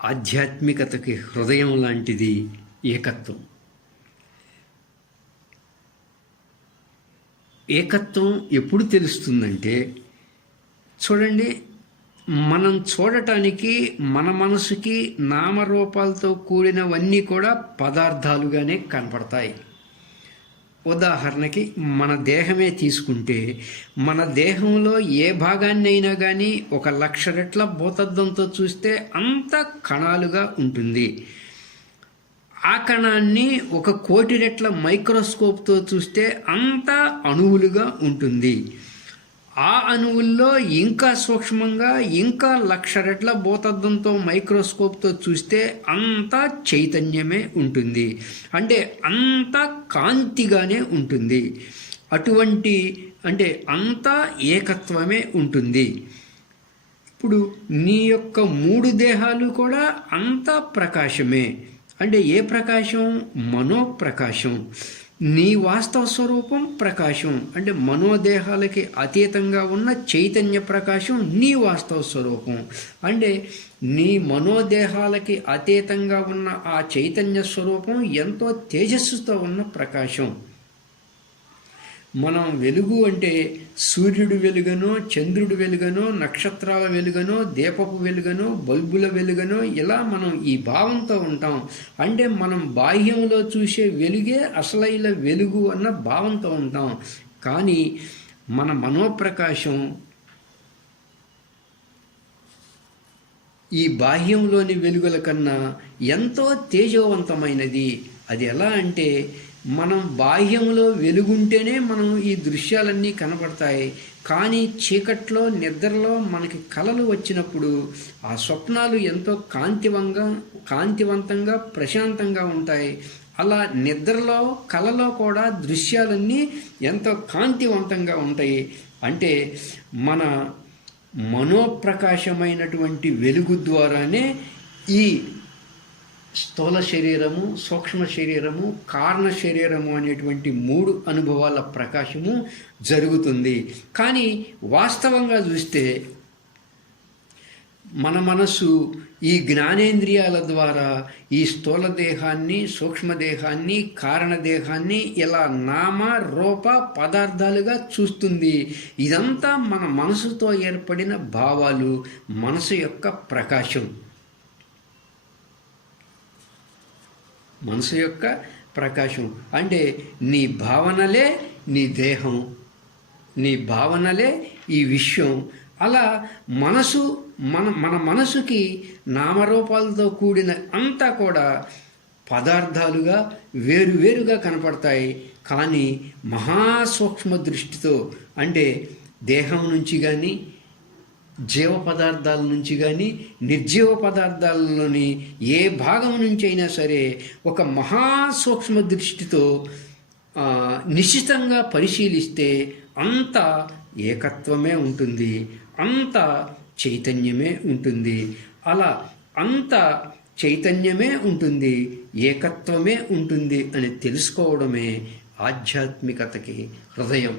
ఆధ్యాత్మికతకి హృదయం లాంటిది ఏకత్వం. ఏకత్వం ఎప్పుడు తెలుస్తుందంటే, చూడండి, మనం చూడటానికి మన మనసుకి నామరూపాలతో కూడినవన్నీ కూడా పదార్థాలుగానే కనపడతాయి. ఉదాహరణకి మన దేహమే తీసుకుంటే, మన దేహంలో ఏ భాగాన్ని అయినా కానీ 1,00,000 రెట్ల భూతద్దంతో చూస్తే అంత కణాలుగా ఉంటుంది. ఆ కణాన్ని 1,00,00,000 రెట్ల మైక్రోస్కోప్తో చూస్తే అంత అణువులుగా ఉంటుంది. ఆ అణువుల్లో ఇంకా సూక్ష్మంగా ఇంకా 1,00,000 రెట్ల భూతద్దంతో మైక్రోస్కోప్తో చూస్తే అంతా చైతన్యమే ఉంటుంది. అంటే అంతా కాంతిగానే ఉంటుంది. అంతా ఏకత్వమే ఉంటుంది. ఇప్పుడు నీ యొక్క 3 దేహాలు కూడా అంతా ప్రకాశమే. అంటే ఏ ప్రకాశం? మనోప్రకాశం. నీ వాస్తవ స్వరూపం ప్రకాశం. అంటే మనోదేహాలకి అతీతంగా ఉన్న చైతన్య ప్రకాశం నీ వాస్తవ స్వరూపం. అంటే నీ మనోదేహాలకి అతీతంగా ఉన్న ఆ చైతన్య స్వరూపం ఎంతో తేజస్సుతో ఉన్న ప్రకాశం. మనం వెలుగు అంటే సూర్యుడు వెలుగనో, చంద్రుడు వెలుగనో, నక్షత్రాల వెలుగనో, దీపపు వెలుగనో, బల్బుల వెలుగనో ఇలా మనం ఈ భావంతో ఉంటాం. అంటే మనం బాహ్యంలో చూసే వెలుగే అసలైన వెలుగు అన్న భావంతో ఉంటాం. కానీ మన మనోప్రకాశం ఈ బాహ్యంలోని వెలుగుల కన్నా ఎంతో తేజవంతమైనది. అది ఎలా అంటే, మనం బాహ్యంలో వెలుగుంటేనే మనం ఈ దృశ్యాలన్నీ కనపడతాయి. కానీ చీకట్లో, నిద్రలో మనకి కలలు వచ్చినప్పుడు ఆ స్వప్నాలు ఎంతో కాంతివంతంగా ప్రశాంతంగా ఉంటాయి. అలా నిద్రలో, కలలో కూడా దృశ్యాలన్నీ ఎంతో కాంతివంతంగా ఉంటాయి. అంటే మన మనోప్రకాశమైనటువంటి వెలుగు ద్వారానే ఈ స్థూల శరీరము, సూక్ష్మ శరీరము, కారణ శరీరము అనేటువంటి 3 అనుభవాల ప్రకాశము జరుగుతుంది. కానీ వాస్తవంగా చూస్తే మన మనసు ఈ జ్ఞానేంద్రియాల ద్వారా ఈ స్థూల దేహాన్ని, సూక్ష్మదేహాన్ని, కారణదేహాన్ని ఇలా నామ రూప పదార్థాలుగా చూస్తుంది. ఇదంతా మన మనసుతో ఏర్పడిన భావాలు, మనసు యొక్క ప్రకాశం. మనసు యొక్క ప్రకాశం అంటే నీ భావనలే నీ దేహం, నీ భావనలే ఈ విశ్వం. అలా మనసు మన మనసుకి నామరూపాలతో కూడిన అంతా కూడా పదార్థాలుగా వేరువేరుగా కనపడతాయి. కానీ మహాసూక్ష్మ దృష్టితో, అంటే దేహం నుంచి కానీ, జీవ పదార్థాల నుంచి కానీ, నిర్జీవ పదార్థాలలోని ఏ భాగం నుంచి అయినా సరే ఒక మహాసూక్ష్మ దృష్టితో నిశ్చితంగా పరిశీలిస్తే అంత ఏకత్వమే ఉంటుంది, అంత చైతన్యమే ఉంటుంది. అలా అంత చైతన్యమే ఉంటుంది, ఏకత్వమే ఉంటుంది అని తెలుసుకోవడమే ఆధ్యాత్మికతకి హృదయం.